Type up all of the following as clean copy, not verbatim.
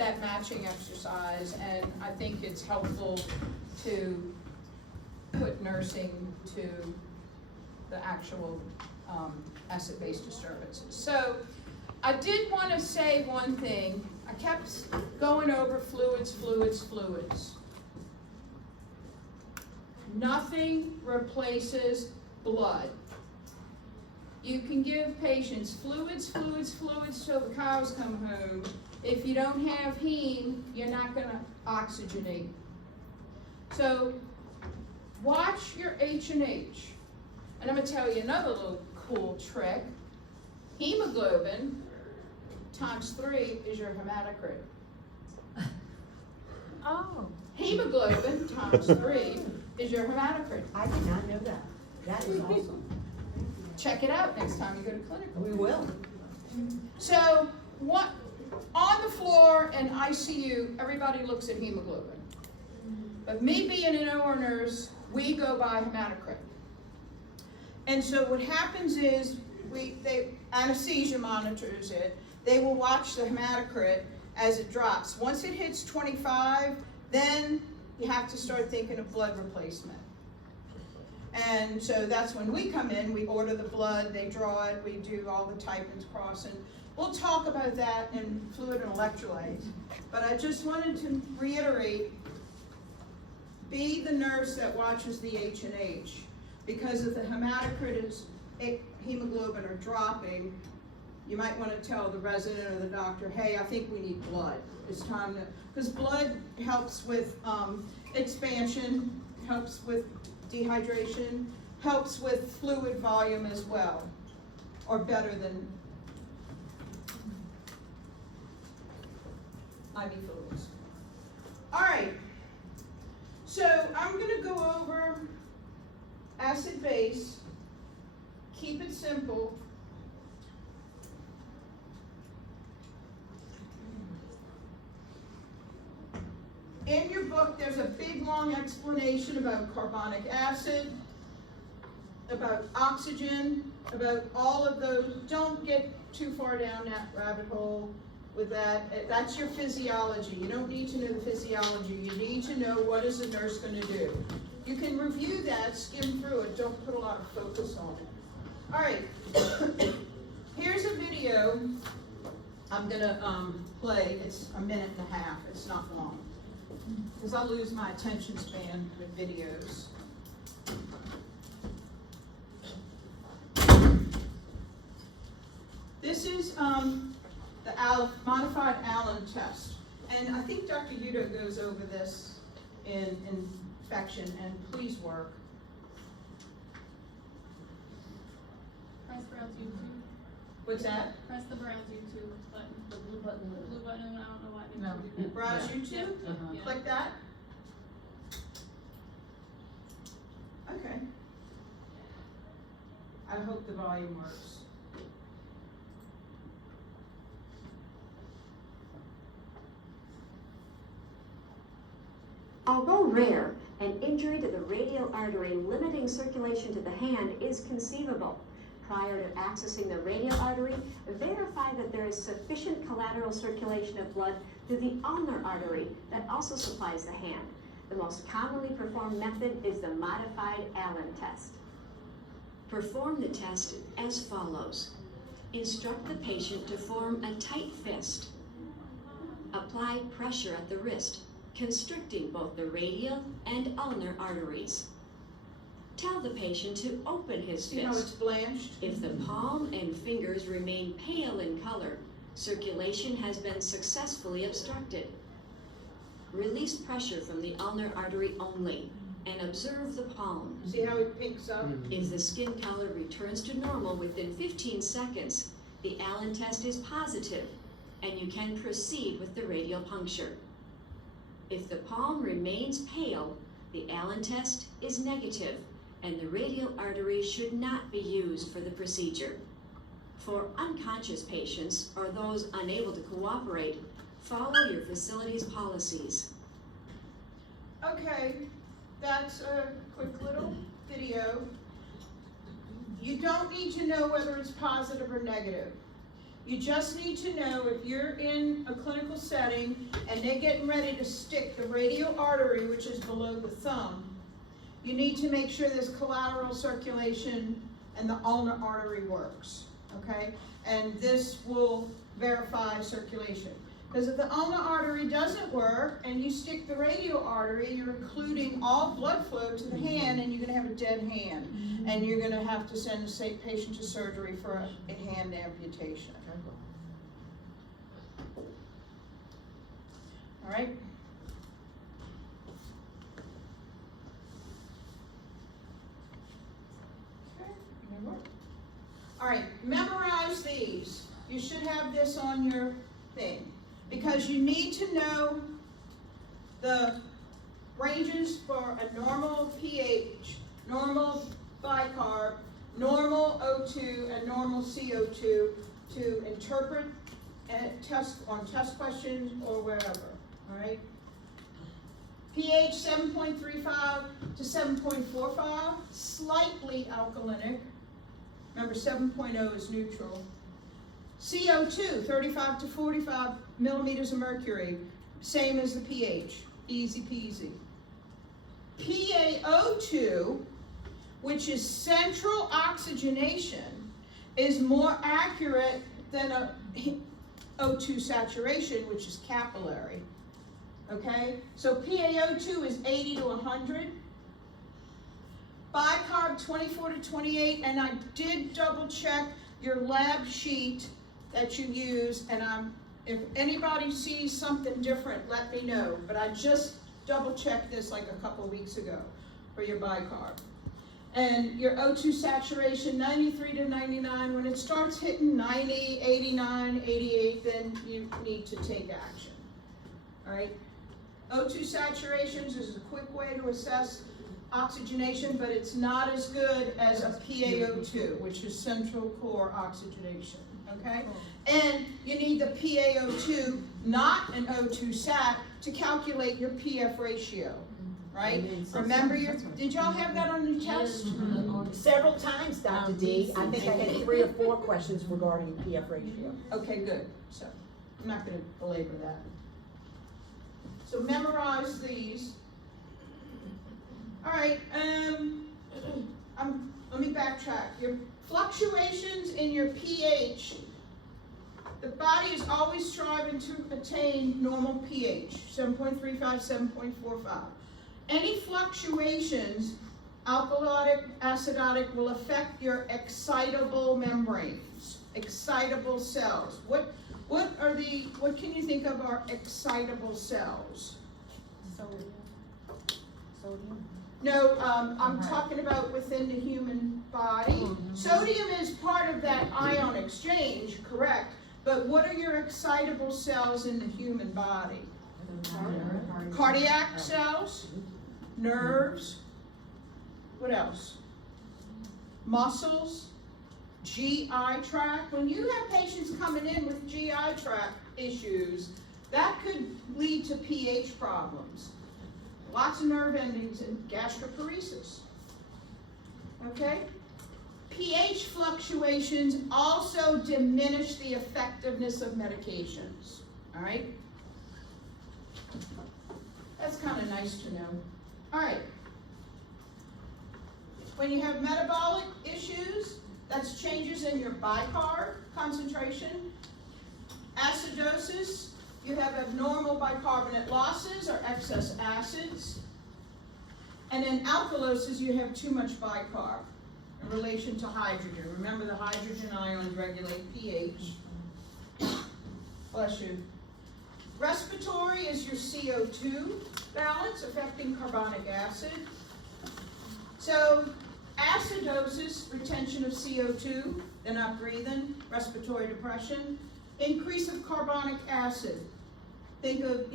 that matching exercise, and I think it's helpful to put nursing to the actual acid-base disturbances. So I did want to say one thing. I kept going over fluids, fluids, fluids. Nothing replaces blood. You can give patients fluids, fluids, fluids till the cows come home. If you don't have heme, you're not going to oxygenate. So watch your H&H. And I'm going to tell you another little cool trick. Hemoglobin times 3 is your hematocrit. Oh. Hemoglobin times 3 is your hematocrit. I did not know that. That is awesome. Check it out next time you go to clinical. We will. So what, on the floor in ICU, everybody looks at hemoglobin. But me being an OR nurse, we go by hematocrit. And so what happens is, anesthesia monitors it. They will watch the hematocrit as it drops. Once it hits 25, then you have to start thinking of blood replacement. And so that's when we come in, we order the blood, they draw it, we do all the typing, crossing. We'll talk about that in fluid and electrolytes. But I just wanted to reiterate, be the nurse that watches the H&H. Because if the hematocrit is hemoglobin are dropping, you might want to tell the resident or the doctor, hey, I think we need blood. It's time to, because blood helps with expansion, helps with dehydration, helps with fluid volume as well, or better than IV fluids. All right, so I'm going to go over acid base, keep it simple. In your book, there's a big, long explanation about carbonic acid, about oxygen, about all of those. Don't get too far down that rabbit hole with that. That's your physiology. You don't need to know the physiology. You need to know what is a nurse going to do. You can review that, skim through it. Don't put a lot of focus on it. All right. Here's a video I'm going to play. It's a minute and a half. It's not long, because I lose my attention span with videos. This is the modified Allen test. And I think Dr. Udo goes over this in infection, and please work. Press browse YouTube. What's that? Press the browse YouTube button. The blue button. The blue button, I don't know why it No. didn't do that. Browse Yeah. YouTube? Yeah. Click that. Okay. I hope the volume works. Although rare, an injury to the radial artery limiting circulation to the hand is conceivable. Prior to accessing the radial artery, verify that there is sufficient collateral circulation of blood through the ulnar artery that also supplies the hand. The most commonly performed method is the modified Allen test. Perform the test as follows. Instruct the patient to form a tight fist. Apply pressure at the wrist, constricting both the radial and ulnar arteries. Tell the patient to open his fist. See how it's blanched? If the palm and fingers remain pale in color, circulation has been successfully obstructed. Release pressure from the ulnar artery only and observe the palm. See how it pinks up? If the skin color returns to normal within 15 seconds, the Allen test is positive and you can proceed with the radial puncture. If the palm remains pale, the Allen test is negative and the radial artery should not be used for the procedure. For unconscious patients or those unable to cooperate, follow your facility's policies. Okay, that's a quick little video. You don't need to know whether it's positive or negative. You just need to know if you're in a clinical setting and they're getting ready to stick the radial artery, which is below the thumb, you need to make sure there's collateral circulation and the ulnar artery works, okay? And this will verify circulation. Because if the ulnar artery doesn't work and you stick the radial artery, you're including all blood flow to the hand and you're going to have a dead hand. And you're going to have to send the patient to surgery for a hand amputation. All right? Okay. All right, memorize these. You should have this on your thing. Because you need to know the ranges for a normal pH, normal bicarb, normal O2, and normal CO2 to interpret and test on test questions or wherever, all right? pH 7.35 to 7.45, slightly alkalinic. Remember, 7.0 is neutral. CO2, 35 to 45 millimeters of mercury, same as the pH, easy peasy. PaO2, which is central oxygenation, is more accurate than a O2 saturation, which is capillary. Okay, so PaO2 is 80 to 100. Bicarb 24 to 28, and I did double check your lab sheet that you use, and if anybody sees something different, let me know. But I just double checked this like a couple weeks ago for your bicarb. And your O2 saturation, 93 to 99. When it starts hitting 90, 89, 88, then you need to take action. All right? O2 saturations is a quick way to assess oxygenation, but it's not as good as a PaO2, which is central core oxygenation. Okay? And you need the PaO2, not an O2 sat, to calculate your PF ratio. Right? Remember did y'all have that on your test? Several times, Dr. D. I think I had 3 or 4 questions regarding PF ratio. Okay, good. So, I'm not going to belabor that. So, memorize these. All right, let me backtrack. Your fluctuations in your pH, the body is always striving to attain normal pH, 7.35, 7.45. Any fluctuations, alkalotic, acidotic, will affect your excitable membranes, excitable cells. What can you think of are excitable cells? Sodium. No, I'm talking about within the human body. Sodium is part of that ion exchange, correct? But what are your excitable cells in the human body? Cardiac cells, nerves, what else? Muscles, GI tract. When you have patients coming in with GI tract issues, that could lead to pH problems. Lots of nerve endings and gastroparesis. Okay? pH fluctuations also diminish the effectiveness of medications. All right? That's kind of nice to know. All right. When you have metabolic issues, that's changes in your bicarb concentration. Acidosis, you have abnormal bicarbonate losses or excess acids. And in alkalosis, you have too much bicarb in relation to hydrogen. Remember, the hydrogen ions regulate pH. Bless you. Respiratory is your CO2 balance affecting carbonic acid. So acidosis, retention of CO2, they're not breathing, respiratory depression. Increase of carbonic acid. Think of,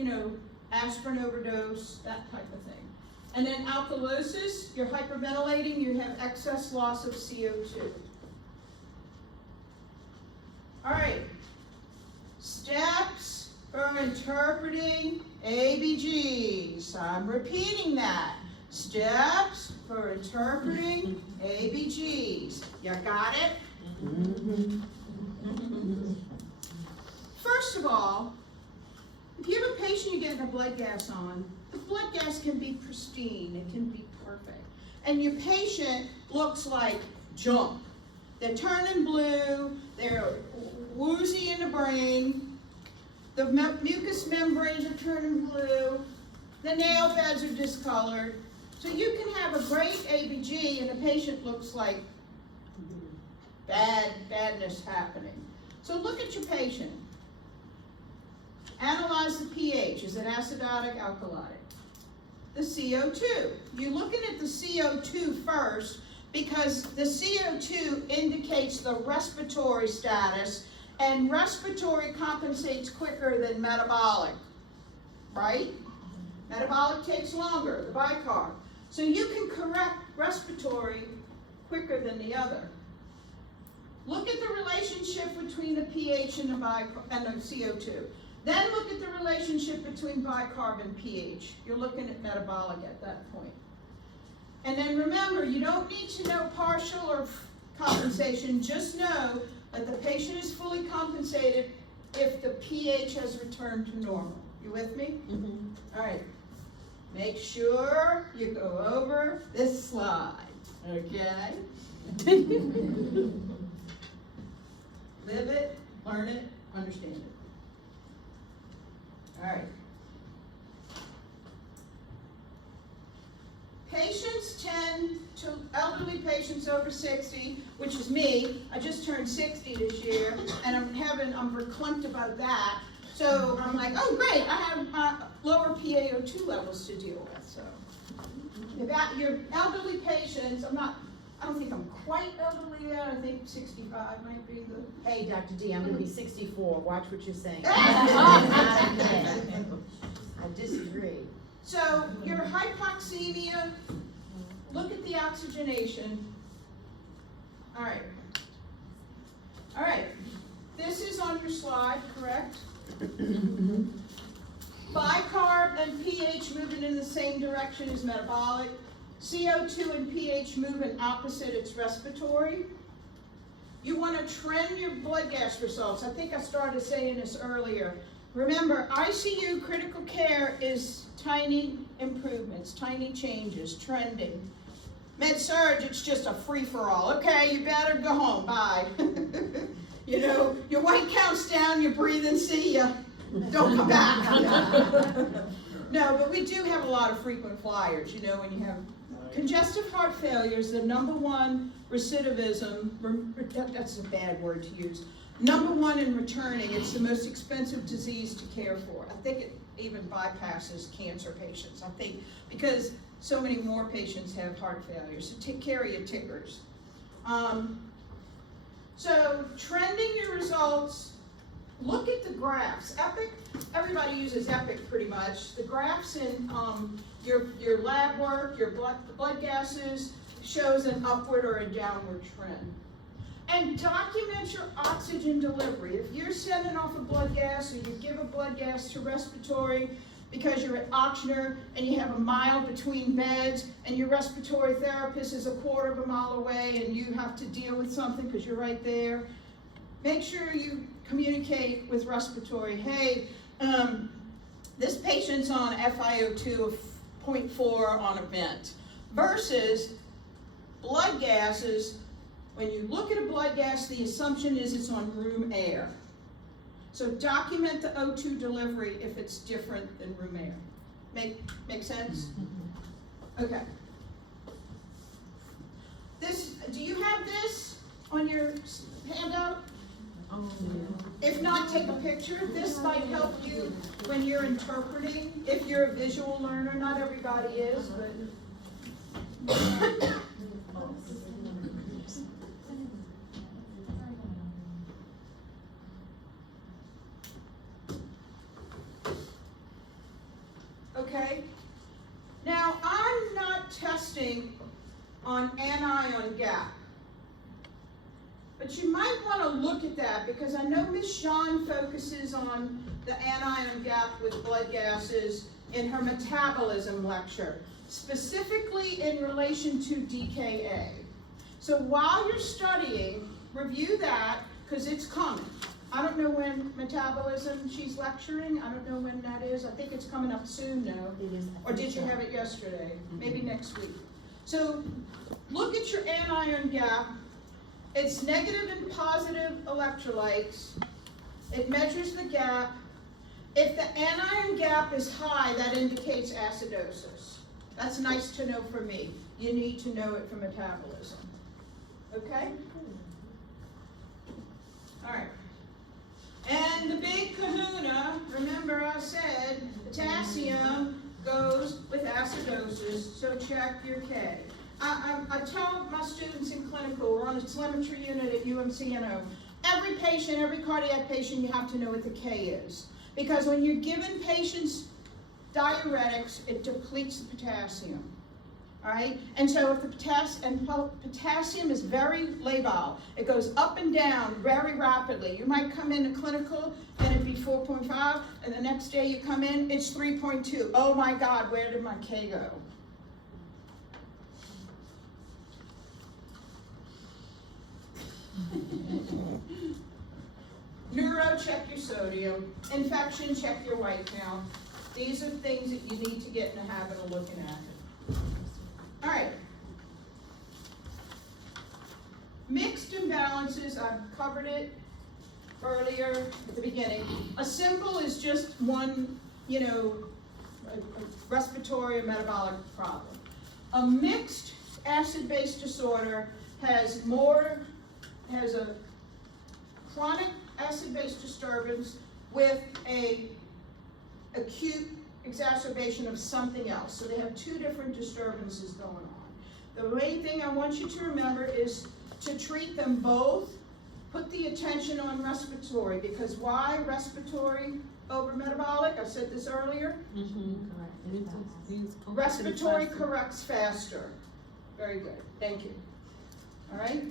aspirin overdose, that type of thing. And then alkalosis, you're hyperventilating, you have excess loss of CO2. All right, steps for interpreting ABGs. I'm repeating that. Steps for interpreting ABGs. You got it? first of all, if you have a patient you're getting a blood gas on, the blood gas can be pristine, it can be perfect. And your patient looks like junk. They're turning blue, they're woozy in the brain, the mucous membranes are turning blue, the nail beds are discolored. So you can have a great ABG and the patient looks like badness happening. So look at your patient. Analyze the pH. Is it acidotic, alkalotic? The CO2. You're looking at the CO2 first because the CO2 indicates the respiratory status, and respiratory compensates quicker than metabolic, right? Metabolic takes longer, the bicarb. So you can correct respiratory quicker than the other. Look at the relationship between the pH and the CO2. Then look at the relationship between bicarb and pH. You're looking at metabolic at that point. And then remember, you don't need to know partial or compensation. Just know that the patient is fully compensated if the pH has returned to normal. You with me? Mm-hmm. All right. Make sure you go over this slide, okay? Live it, learn it, understand it. All right. Patients tend to, elderly patients over 60, which is me, I just turned 60 this year, and I'm verklempt about that. So I'm like, oh great, I have lower PaO2 levels to deal with. So about your elderly patients, I don't think I'm quite elderly yet. I think 65 might be the. Hey, Dr. D, I'm gonna be 64. Watch what you're saying. I disagree. So your hypoxemia, look at the oxygenation. All right. All right. This is on your slide, correct? Bicarb and pH moving in the same direction is metabolic. CO2 and pH move in opposite, it's respiratory. You want to trend your blood gas results. I think I started saying this earlier. Remember, ICU critical care is tiny improvements, tiny changes, trending. Med-surg, it's just a free-for-all. Okay, you better go home, bye. You know, your white count's down, you breathe and see ya. Don't come back. No, but we do have a lot of frequent flyers, you know, when you have congestive heart failure is the #1 recidivism, that's a bad word to use, #1 in returning. It's the most expensive disease to care for. I think it even bypasses cancer patients, I think, because so many more patients have heart failure. So take care of your tickers. So trending your results, look at the graphs. Epic, everybody uses Epic pretty much. The graphs in your lab work, your blood gases, shows an upward or a downward trend. And document your oxygen delivery. If you're sending off a blood gas or you give a blood gas to respiratory because you're at Ochsner and you have a mile between beds and your respiratory therapist is a quarter of a mile away and you have to deal with something because you're right there, make sure you communicate with respiratory. Hey, this patient's on FiO2 of 0.4 on a vent versus blood gases. When you look at a blood gas, the assumption is it's on room air. So document the O2 delivery if it's different than room air. Make sense? Okay. Do you have this on your handout? If not, take a picture. This might help you when you're interpreting. If you're a visual learner, not everybody is, but. Okay. Now, I'm not testing on anion gap. But you might want to look at that because I know Ms. Sean focuses on the anion gap with blood gases in her metabolism lecture, specifically in relation to DKA. So while you're studying, review that because it's coming. I don't know when metabolism she's lecturing, I don't know when that is, I think it's coming up soon, no? It is. Or did you have it yesterday? Maybe next week. So, look at your anion gap. It's negative and positive electrolytes. It measures the gap. If the anion gap is high, that indicates acidosis. That's nice to know for me. You need to know it for metabolism. Okay? All right. And the big kahuna, remember I said potassium goes with acidosis, so check your K. I tell my students in clinical, we're on a telemetry unit at UMCNO, every patient, every cardiac patient, you have to know what the K is. Because when you're giving patients diuretics, it depletes the potassium. All right? And so if the potassium is very labile, it goes up and down very rapidly. You might come into clinical and it'd be 4.5, and the next day you come in, it's 3.2. Oh my God, where did my K go? Neuro, check your sodium. Infection, check your white count. These are things that you need to get in the habit of looking at. All right. Mixed imbalances, I've covered it earlier at the beginning. A simple is just one, a respiratory or metabolic problem. A mixed acid-base disorder has a chronic acid-base disturbance with a acute exacerbation of something else. So they have two different disturbances going on. The main thing I want you to remember is to treat them both. Put the attention on respiratory, because why respiratory over metabolic? I said this earlier. Respiratory corrects faster. Very good. Thank you. All right.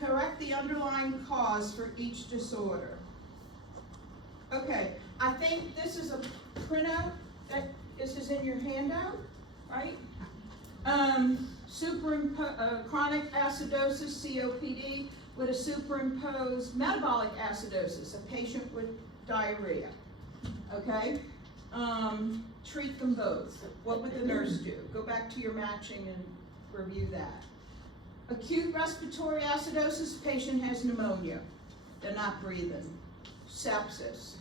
Correct the underlying cause for each disorder. Okay, I think this is a printout that this is in your handout, right? Chronic acidosis, COPD, with a superimposed metabolic acidosis, a patient with diarrhea. Okay? Treat them both. What would the nurse do? Go back to your matching and review that. Acute respiratory acidosis, patient has pneumonia. They're not breathing. Sepsis.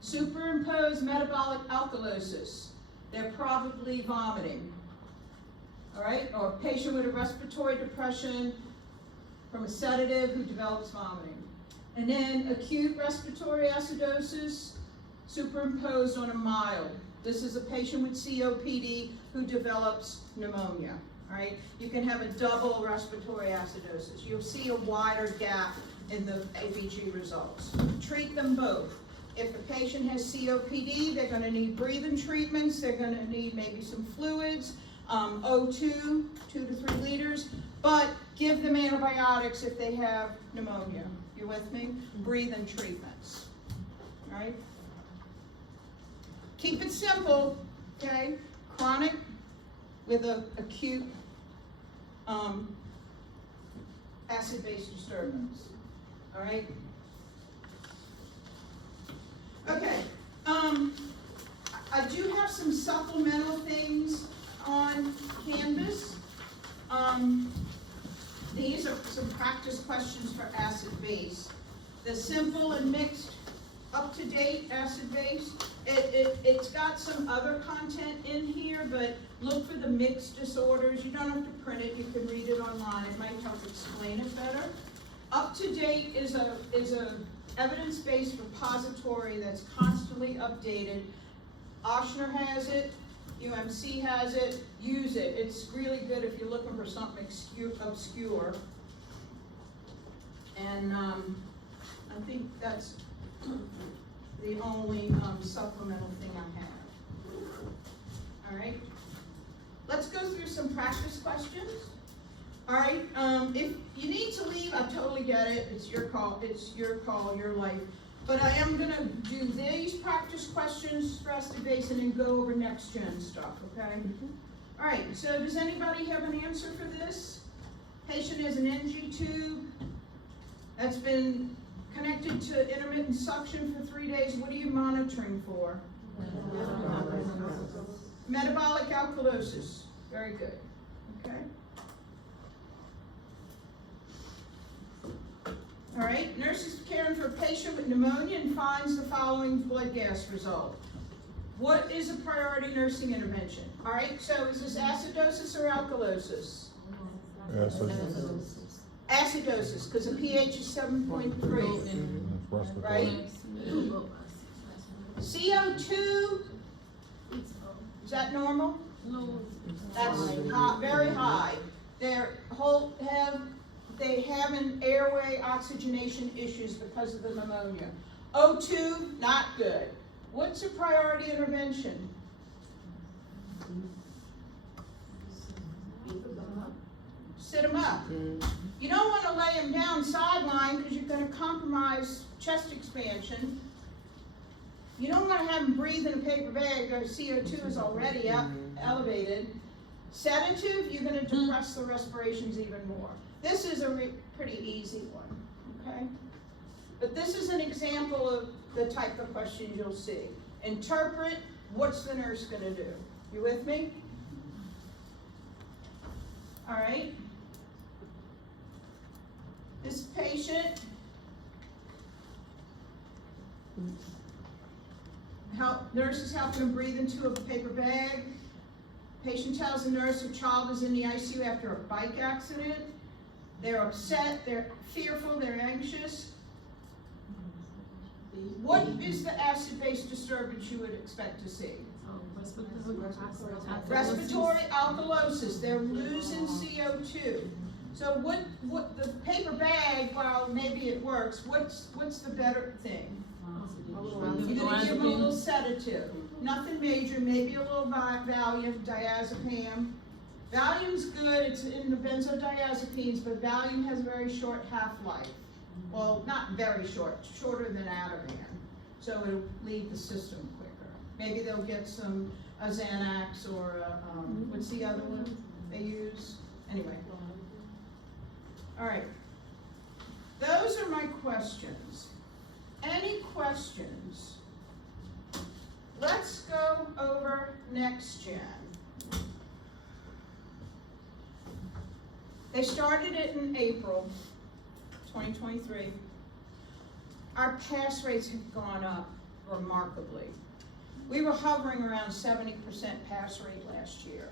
Superimposed metabolic alkalosis. They're probably vomiting. All right? Or a patient with a respiratory depression from a sedative who develops vomiting. And then acute respiratory acidosis superimposed on a mild. This is a patient with COPD who develops pneumonia. All right? You can have a double respiratory acidosis. You'll see a wider gap in the ABG results. Treat them both. If the patient has COPD, they're going to need breathing treatments. They're going to need maybe some fluids, O2, 2 to 3 liters, but give them antibiotics if they have pneumonia. You with me? Breathing treatments. All right? Keep it simple, okay? Chronic with an acute acid-base disturbance. All right? Okay. I do have some supplemental things on Canvas. These are some practice questions for acid-base. The simple and mixed, up-to-date acid-base. It's got some other content in here, but look for the mixed disorders. You don't have to print it. You can read it online. It might help explain it better. Up-to-date is a evidence-based repository that's constantly updated. Ochsner has it. UMC has it. Use it. It's really good if you're looking for something obscure. And I think that's the only supplemental thing I have. All right. Let's go through some practice questions. All right. If you need to leave, I totally get it. It's your call. It's your call, your life. But I am going to do these practice questions for acid-base and then go over next-gen stuff, okay? All right, so does anybody have an answer for this? Patient has an NG tube that's been connected to intermittent suction for 3 days. What are you monitoring for? Metabolic alkalosis. Very good. Okay. All right. Nurse is caring for a patient with pneumonia and finds the following blood gas result. What is a priority nursing intervention? All right. So is this acidosis or alkalosis? Acidosis, because the pH is 7.3. Right? CO2, is that normal? No. That's high, very high. They have an airway oxygenation issues because of the pneumonia. O2, not good. What's a priority intervention? Sit them up. You don't want to lay them down sideline because you're going to compromise chest expansion. You don't want to have them breathe in a paper bag. Their CO2 is already elevated. Sedative, you're going to depress the respirations even more. This is a pretty easy one, okay? But this is an example of the type of questions you'll see. Interpret, what's the nurse going to do? You with me? All right. This patient, nurse is helping him breathe into a paper bag. Patient tells the nurse her child is in the ICU after a bike accident. They're upset, they're fearful, they're anxious. What is the acid-base disturbance you would expect to see? Respiratory alkalosis. They're losing CO2. So what the paper bag, while maybe it works, what's the better thing? You're going to give them a little sedative. Nothing major, maybe a little Valium, diazepam. Valium's good, it's in the benzodiazepines, but Valium has a very short half-life. Well, not very short, shorter than Ativan. So it'll leave the system quicker. Maybe they'll get some Xanax or what's the other one they use? Anyway. All right. Those are my questions. Any questions? Let's go over next gen. They started it in April 2023. Our pass rates have gone up remarkably. We were hovering around 70% pass rate last year.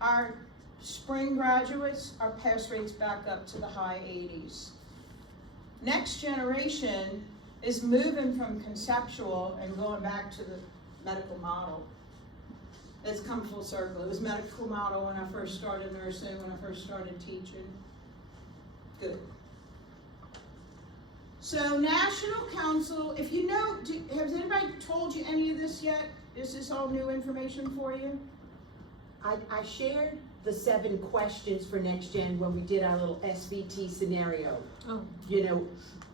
Our spring graduates, our pass rate's back up to the high 80s. Next generation is moving from conceptual and going back to the medical model. It's come full circle. It was medical model when I first started nursing, when I first started teaching. Good. So National Council, if you know, has anybody told you any of this yet? Is this all new information for you? I shared the 7 questions for next gen when we did our little SVT scenario. Oh. You know,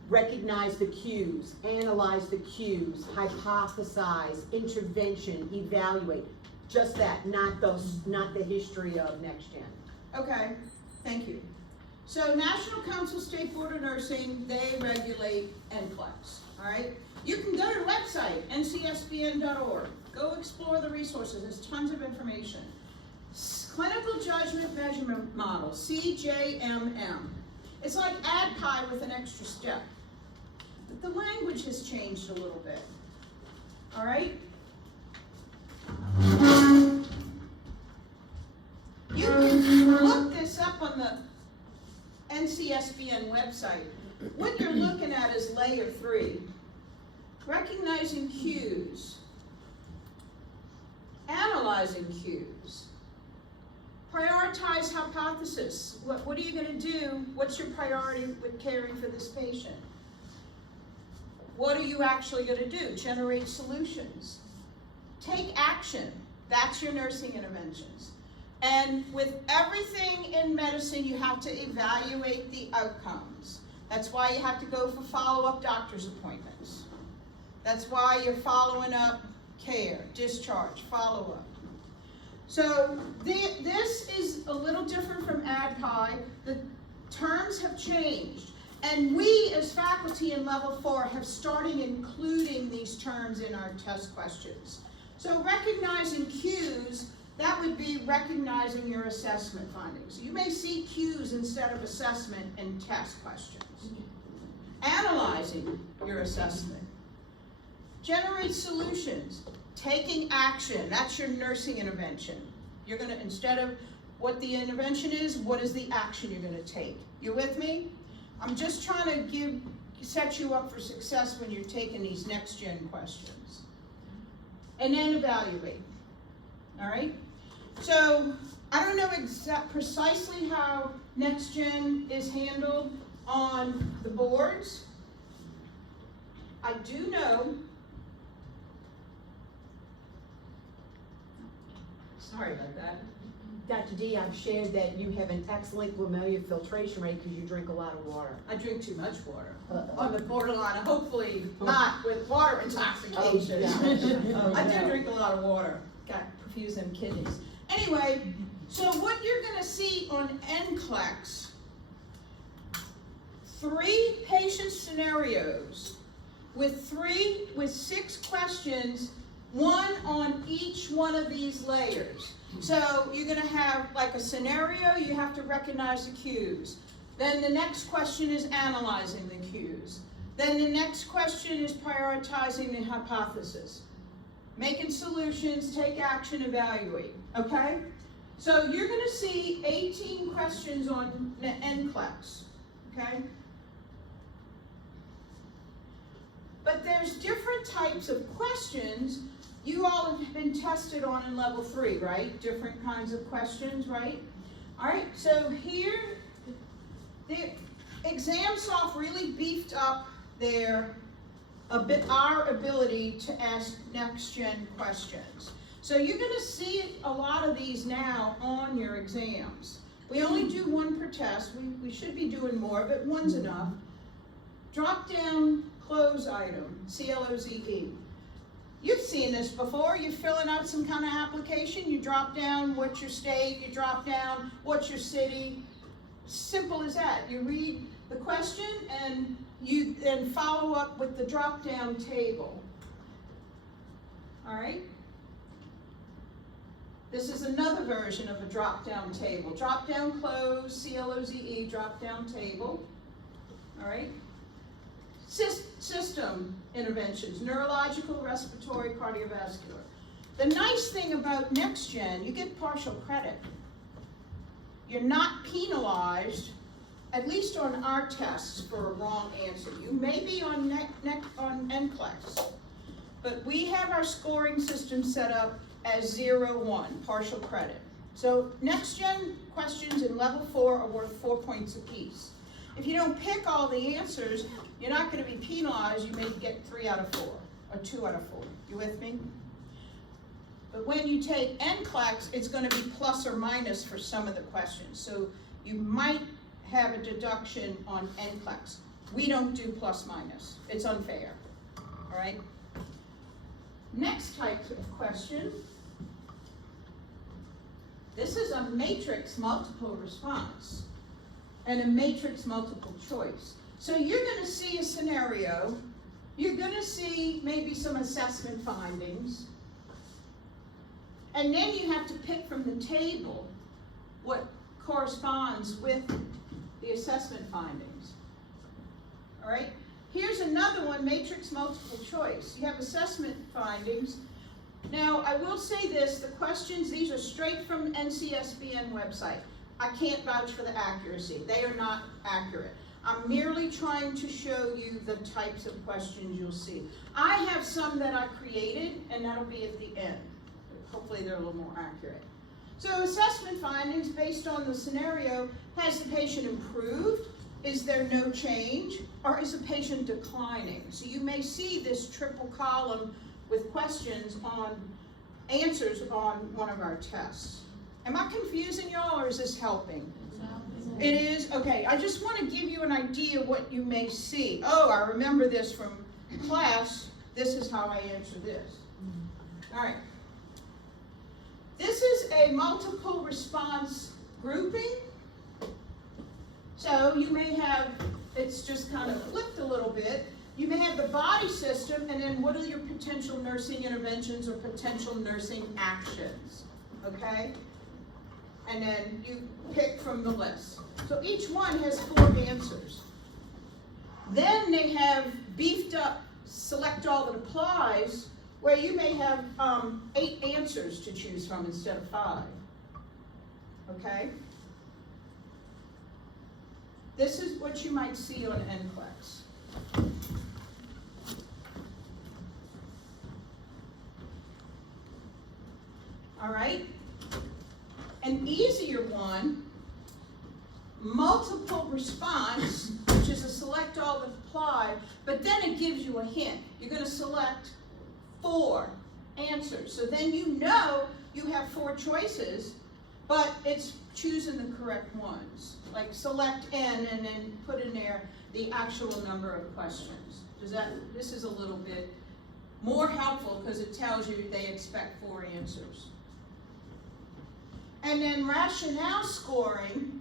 recognize the cues, analyze the cues, hypothesize, intervention, evaluate. Just that, not the history of next gen. Okay, thank you. So National Council State Board of Nursing, they regulate NCLEX, all right? You can go to the website, ncsbn.org. Go explore the resources, there's tons of information. Clinical Judgment Measurement Model, CJMM. It's like ADPI with an extra step. But the language has changed a little bit, all right? You can look this up on the NCSBN website. What you're looking at is layer 3. Recognizing cues. Analyzing cues. Prioritize hypothesis. What are you going to do? What's your priority with caring for this patient? What are you actually going to do? Generate solutions. Take action. That's your nursing interventions. And with everything in medicine, you have to evaluate the outcomes. That's why you have to go for follow-up doctor's appointments. That's why you're following up care, discharge, follow-up. So this is a little different from ADPI. The terms have changed. And we, as faculty in level 4, have started including these terms in our test questions. So recognizing cues, that would be recognizing your assessment findings. You may see cues instead of assessment in test questions. Analyzing your assessment. Generate solutions. Taking action, that's your nursing intervention. You're gonna, instead of what the intervention is, what is the action you're gonna take? You with me? I'm just trying to set you up for success when you're taking these next gen questions. And then evaluate, all right? So, I don't know precisely how next gen is handled on the boards. I do know, sorry about that. Dr. D, I've shared that you have an excellent glomerular filtration rate because you drink a lot of water. I drink too much water. Uh-oh. On the borderline, hopefully not with water intoxication. Oh, I do no. drink a lot of water. Got perfuse them kidneys. Anyway, so what you're gonna see on NCLEX, 3 patient scenarios with 6 questions, 1 on each one of these layers. So you're gonna have like a scenario, you have to recognize the cues. Then the next question is analyzing the cues. Then the next question is prioritizing the hypothesis. Making solutions, take action, evaluate, okay? So you're gonna see 18 questions on the NCLEX, okay? But there's different types of questions. You all have been tested on in level 3, right? Different kinds of questions, right? All right, so here, the ExamSoft really beefed up our ability to ask next-gen questions. So you're gonna see a lot of these now on your exams. We only do 1 per test. We should be doing more, but 1's enough. Drop down close item, CLOZE. You've seen this before. You're filling out some kind of application. You drop down what's your state. You drop down what's your city. Simple as that. You read the question and you then follow up with the drop down table. All right? This is another version of a drop down table. Drop down close, CLOZE, drop down table. All right? System interventions, neurological, respiratory, cardiovascular. The nice thing about next gen, you get partial credit. You're not penalized, at least on our tests, for a wrong answer. You may be on NCLEX, but we have our scoring system set up as 0-1, partial credit. So next gen questions in level 4 are worth 4 points apiece. If you don't pick all the answers, you're not going to be penalized. You may get 3 out of 4 or 2 out of 4. You with me? But when you take NCLEX, it's going to be plus or minus for some of the questions. So you might have a deduction on NCLEX. We don't do plus minus. It's unfair. All right? Next type of question. This is a matrix multiple response and a matrix multiple choice. So you're going to see a scenario, you're going to see maybe some assessment findings, and then you have to pick from the table what corresponds with the assessment findings. All right? Here's another one, matrix multiple choice. You have assessment findings. Now, I will say this, the questions, these are straight from NCSBN website. I can't vouch for the accuracy. They are not accurate. I'm merely trying to show you the types of questions you'll see. I have some that I created, and that'll be at the end. Hopefully they're a little more accurate. So assessment findings based on the scenario, has the patient improved? Is there no change? Or is the patient declining? So you may see this triple column with questions on answers on one of our tests. Am I confusing y'all, or is this helping? It is? Okay, I just want to give you an idea what you may see. Oh, I remember this from class. This is how I answer this. All right. This is a multiple response grouping. So you may have, it's just kind of flipped a little bit. You may have the body system, and then what are your potential nursing interventions or potential nursing actions, okay? And then you pick from the list. So each one has 4 answers. Then they have beefed up, select all that applies, where you may have 8 answers to choose from instead of 5, okay? This is what you might see on NCLEX. All right? An easier one, multiple response, which is a select all that apply, but then it gives you a hint. You're going to select 4 answers. So then you know you have 4 choices, but it's choosing the correct ones. Like select N and then put in there the actual number of questions. This is a little bit more helpful because it tells you they expect 4 answers. And then rationale scoring,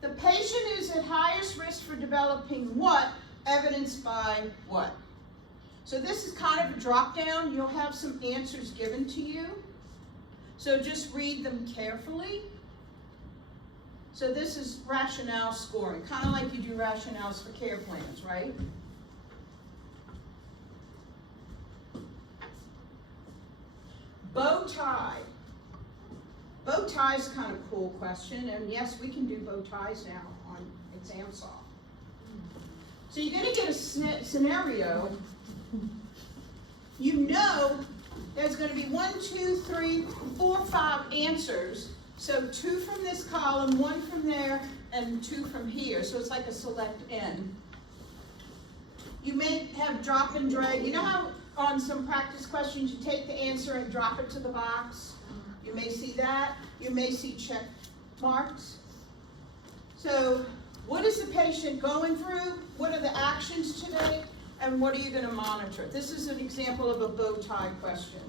the patient is at highest risk for developing what, evidenced by what. So this is kind of a drop down. You'll have some answers given to you. So just read them carefully. So this is rationale scoring, kind of like you do rationales for care plans, right? Bow tie. Bow tie is kind of a cool question, and yes, we can do bow ties now on ExamSoft. So you're going to get a scenario. You know there's going to be 1, 2, 3, 4, 5 answers. So 2 from this column, 1 from there, and 2 from here. So it's like a select N. You may have drop and drag. You know how on some practice questions you take the answer and drop it to the box? You may see that. You may see check marks. So what is the patient going through? What are the actions today? And what are you going to monitor? This is an example of a bow tie question.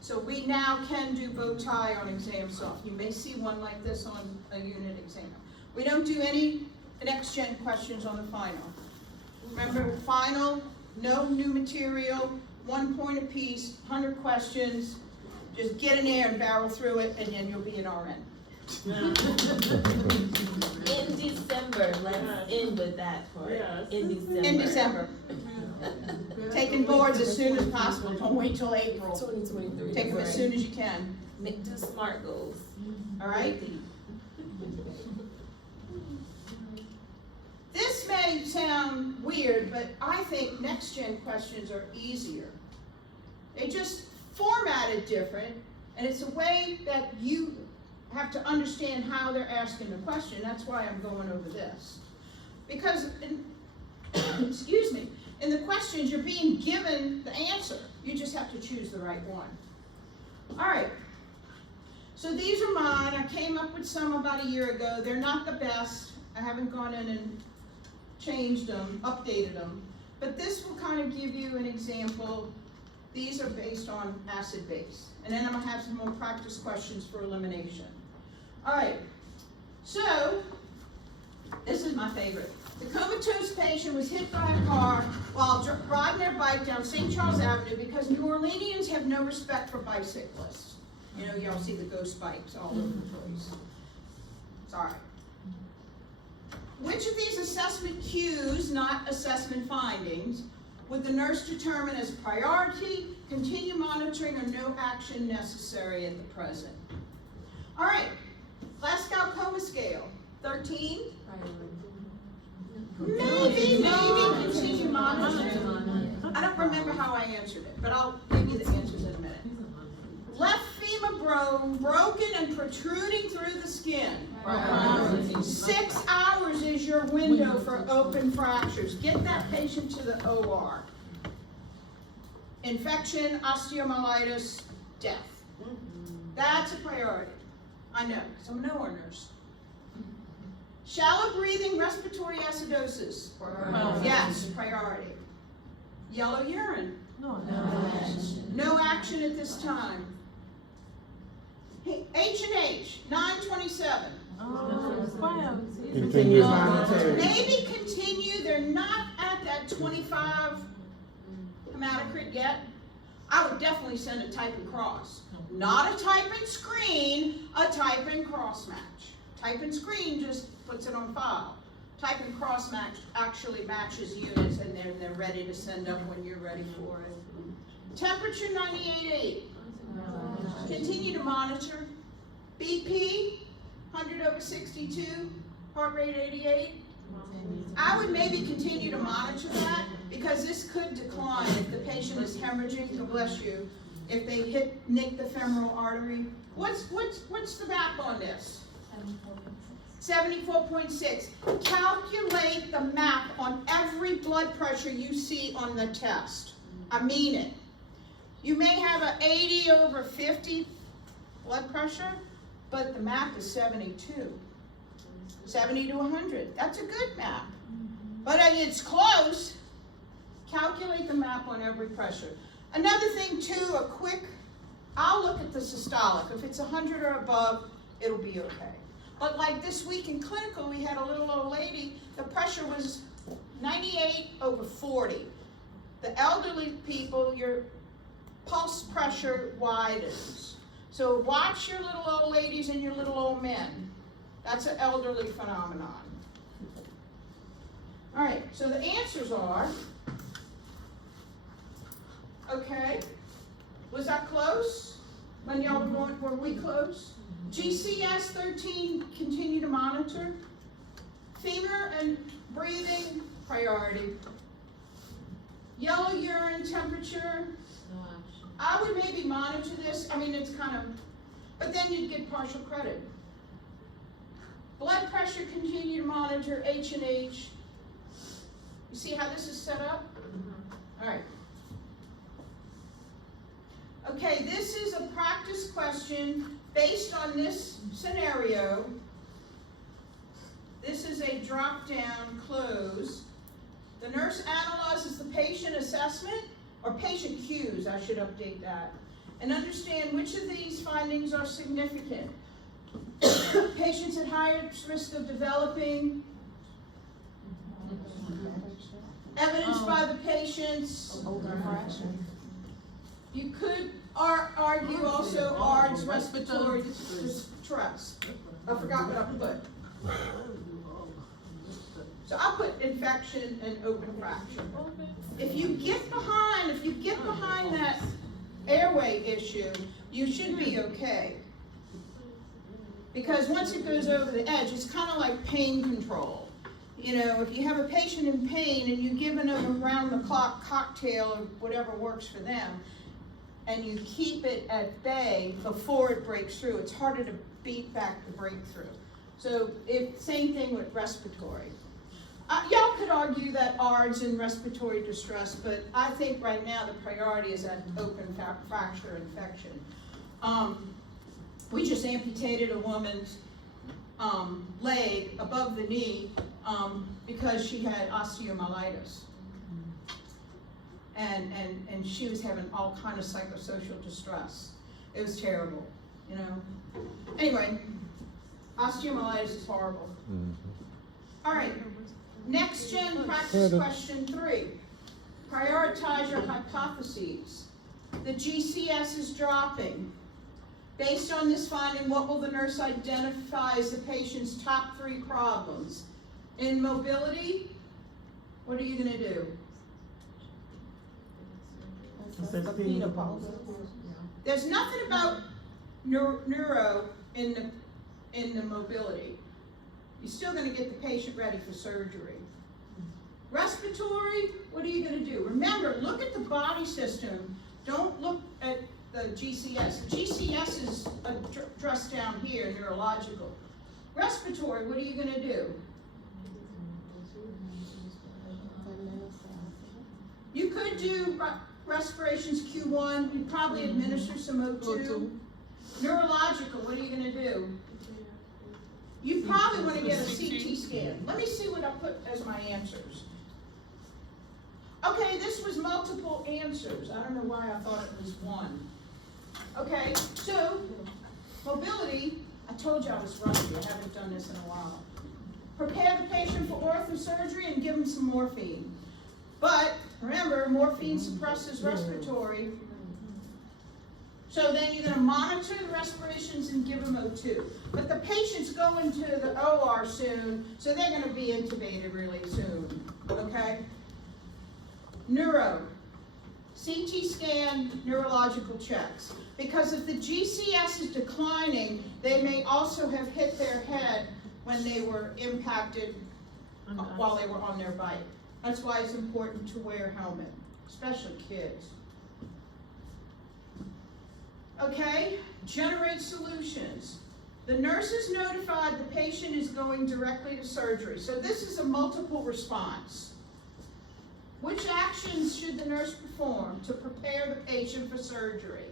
So we now can do bow tie on ExamSoft. You may see one like this on a unit exam. We don't do any next gen questions on the final. Remember, final, no new material, 1 point apiece, 100 questions. Just get in there and barrel through it, and then you'll be an RN. In December, let's end with that part. Yes. In December. In December. Taking boards as soon as possible. Don't wait till April. 2023. Take them as soon as you can. Do SMART goals. All right? This may sound weird, but I think next gen questions are easier. They just formatted different, and it's a way that you have to understand how they're asking the question. That's why I'm going over this. Because, excuse me, in the questions you're being given the answer. You just have to choose the right one. All right. So these are mine. I came up with some about a year ago. They're not the best. I haven't gone in and changed them, updated them. But this will kind of give you an example. These are based on acid base. And then I'm going to have some more practice questions for elimination. All right. So, this is my favorite. The comatose patient was hit by a car while riding their bike down St. Charles Avenue because New Orleanians have no respect for bicyclists. You know, y'all see the ghost bikes all over the place. Sorry. Which of these assessment cues, not assessment findings, would the nurse determine as priority, continue monitoring, or no action necessary at the present? All right, Glasgow Coma Scale, 13. Maybe continue monitoring. I don't remember how I answered it, but I'll give you the answers in a minute. Left femur bone broken and protruding through the skin. 6 hours is your window for open fractures. Get that patient to the OR. Infection, osteomyelitis, death. That's a priority. I know, because I'm an OR nurse. Shallow breathing, respiratory acidosis. Yes, priority. Yellow urine. No action at this time. H&H, 927. Continuous monitoring. Maybe continue, they're not at that 25 hematocrit yet. I would definitely send a type and cross. Not a type and screen, a type and cross match. Type and screen just puts it on file. Type and cross match actually matches units and they're ready to send up when you're ready for it. Temperature 98.8. Continue to monitor. BP 100/62. Heart rate 88. I would maybe continue to monitor that because this could decline if the patient is hemorrhaging, God bless you, if they nick the femoral artery. What's the map on this? 74.6. Calculate the map on every blood pressure you see on the test. I mean it. You may have an 80/50 blood pressure, but the map is 72. 70 to 100. That's a good map. But it's close. Calculate the map on every pressure. Another thing too, I'll look at the systolic. If it's 100 or above, it'll be okay. But like this week in clinical, we had a little old lady, the pressure was 98/40. The elderly people, your pulse pressure widens. So watch your little old ladies and your little old men. That's an elderly phenomenon. All right, so the answers are, okay, was that close? When y'all were we close? GCS 13, continue to monitor. Femur and breathing, priority. Yellow urine temperature, I would maybe monitor this. I mean, it's kind of, but then you'd get partial credit. Blood pressure, continue to monitor. H&H. You see how this is set up? All right. Okay, this is a practice question based on this scenario. This is a drop-down close. The nurse analyzes the patient assessment, or patient cues, I should update that, and understand which of these findings are significant. Patients at higher risk of developing, evidenced by the patients. You could argue also ARDS, respiratory distress. I forgot what I put. So I put infection and open fracture. If you get behind that airway issue, you should be okay. Because once it goes over the edge, it's kind of like pain control. You know, if you have a patient in pain and you've given them a round-the-clock cocktail or whatever works for them, and you keep it at bay before it breaks through, it's harder to beat back the breakthrough. So same thing with respiratory. Y'all could argue that ARDS and respiratory distress, but I think right now the priority is that open fracture infection. We just amputated a woman's leg above the knee because she had osteomyelitis. And she was having all kind of psychosocial distress. It was terrible, you know. Anyway, osteomyelitis is horrible. All right, next gen practice question 3. Prioritize your hypotheses. The GCS is dropping. Based on this finding, what will the nurse identify as the patient's top 3 problems? In mobility, what are you going to do? There's nothing about neuro in the mobility. You're still going to get the patient ready for surgery. Respiratory, what are you going to do? Remember, look at the body system. Don't look at the GCS. The GCS is addressed down here, neurological. Respiratory, what are you going to do? You could do respirations Q1. You'd probably administer some O2. Neurological, what are you going to do? You probably want to get a CT scan. Let me see what I put as my answers. Okay, this was multiple answers. I don't know why I thought it was one. Okay, so Mobility, I told you I was rusty, I haven't done this in a while. Prepare the patient for orthosurgery and give them some morphine. But remember, morphine suppresses respiratory. So then you're going to monitor the respirations and give them O2. But the patient's going to the OR soon, so they're going to be intubated really soon. Okay? Neuro. CT scan, neurological checks. Because if the GCS is declining, they may also have hit their head when they were impacted while they were on their bike. That's why it's important to wear a helmet, especially kids. Okay, generate solutions. The nurses notified the patient is going directly to surgery. So this is a multiple response. Which actions should the nurse perform to prepare the patient for surgery?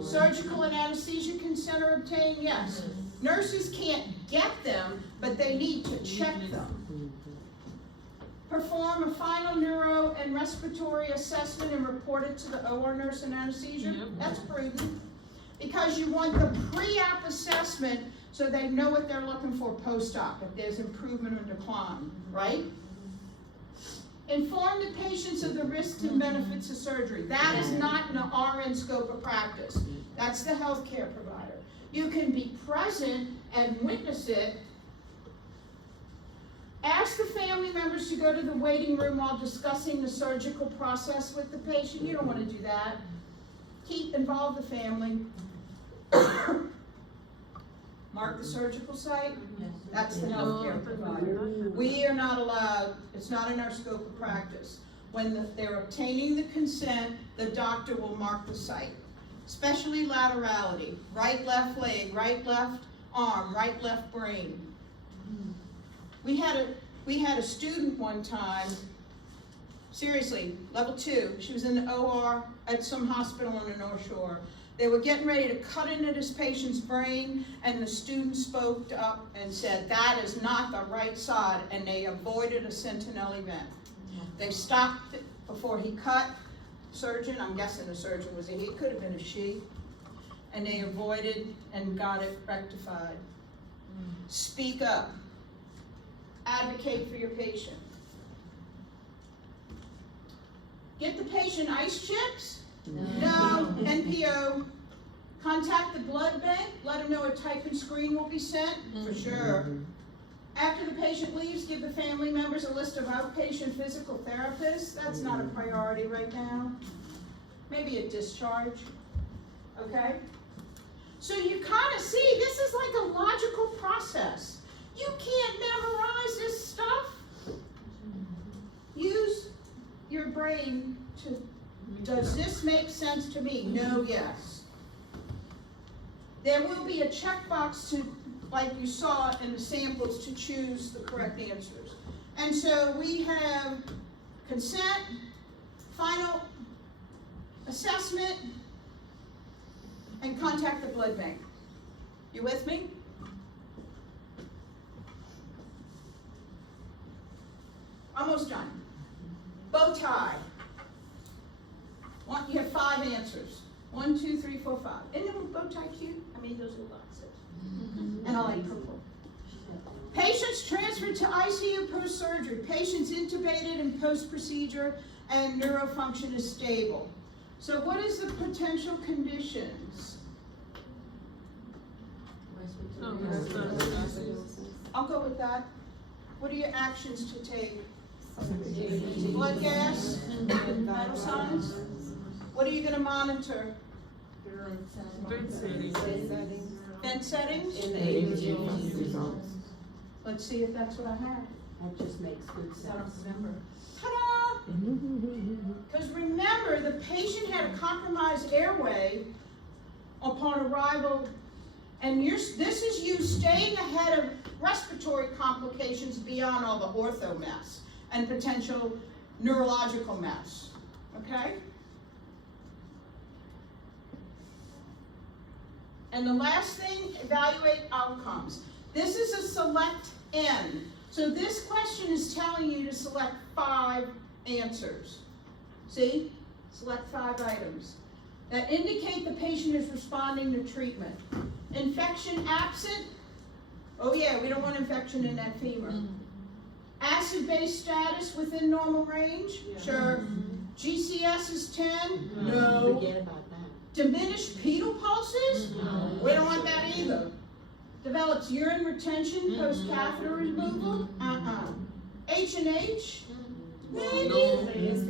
Surgical and anesthesia consent are obtained? Yes. Nurses can't get them, but they need to check them. Perform a final neuro and respiratory assessment and report it to the OR nurse and anesthesia? That's prudent. Because you want the pre-op assessment so they know what they're looking for post-op, if there's improvement or decline, right? Inform the patients of the risks and benefits of surgery. That is not in the RN scope of practice. That's the healthcare provider. You can be present and witness it. Ask the family members to go to the waiting room while discussing the surgical process with the patient. You don't want to do that. Involve the family. Mark the surgical site. That's the healthcare provider. We are not allowed, it's not in our scope of practice. When they're obtaining the consent, the doctor will mark the site. Especially laterality, right, left leg, right, left arm, right, left brain. We had a student one time, seriously, level 2, she was in the OR at some hospital on the North Shore. They were getting ready to cut into this patient's brain, and the student spoke up and said, that is not the right side, and they avoided a sentinel event. They stopped it before he cut. Surgeon, I'm guessing the surgeon was a he, it could have been a she, and they avoided and got it rectified. Speak up. Advocate for your patient. Get the patient ice chips? No. NPO. Contact the blood bank. Let them know a type and screen will be sent. For sure. After the patient leaves, give the family members a list of outpatient physical therapists. That's not a priority right now. Maybe a discharge. Okay? So you kind of see, this is like a logical process. You can't memorize this stuff. Use your brain to, does this make sense to me? No, yes. There will be a checkbox to, like you saw in the samples, to choose the correct answers. And so we have consent, final assessment, and contact the blood bank. You with me? Almost done. Bow tie. You have 5 answers. 1, 2, 3, 4, 5. Isn't the bow tie cute? I mean, those are boxes. And I like purple. Patients transferred to ICU post-surgery. Patients intubated and post-procedure, and neurofunction is stable. So what is the potential conditions? I'll go with that. What are your actions to take? Blood gas? Vital signs? What are you going to monitor? Vent settings? Let's see if that's what I have. That just makes good sense. I don't remember. Ta-da! Because remember, the patient had a compromised airway upon arrival, and this is you staying ahead of respiratory complications beyond all the ortho mess and potential neurological mess. Okay? And the last thing, evaluate outcomes. This is a select N. So this question is telling you to select 5 answers. See? Select 5 items. that indicate the patient is responding to treatment. Infection absent, oh yeah, we don't want infection in that femur. Acid-base status within normal range, sure. GCS is 10, no. Forget about that. Diminished pedal pulses, we don't want that either. Develops urine retention post-catheter removal, H&H, maybe. It's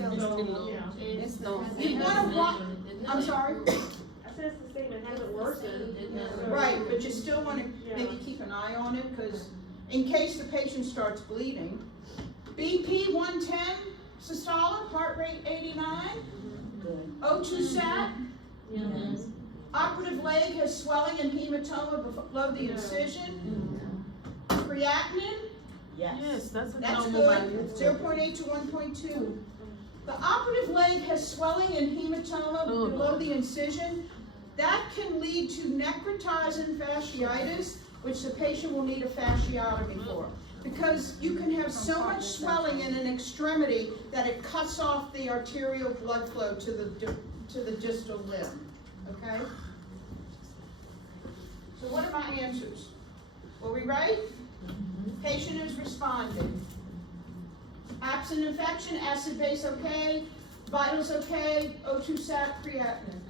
no. You wanna walk, I'm sorry? I said it's the same, it hasn't worsened. Right, but you still wanna maybe keep an eye on it, cause in case the patient starts bleeding. BP 110, systolic, heart rate 89, O2 sat. Operative leg has swelling and hematoma below the incision. Creatinine, Yes, that's that's good, 0.8 to 1.2. The operative leg has swelling and hematoma below the incision. That can lead to necrotizing fasciitis, which the patient will need a fasciotomy for. Because you can have so much swelling in an extremity that it cuts off the arterial blood flow to the distal limb, okay? So what are my answers? Were we right? Patient is responding. Absent infection, acid base okay, vitals okay, O2 sat, creatinine.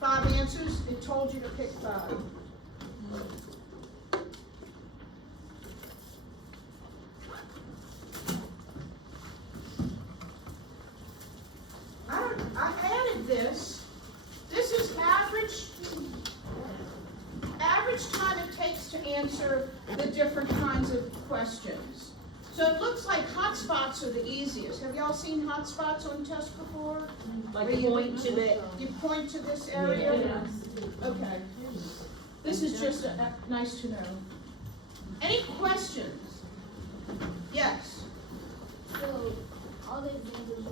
5 answers, it told you to pick 5. I added this. This is average time it takes to answer the different kinds of questions. So it looks like hotspots are the easiest. Have y'all seen hotspots on tests before? Like Where you point to the, You point to this area? Okay. This is just nice to know. Any questions? Yes. So, all the examples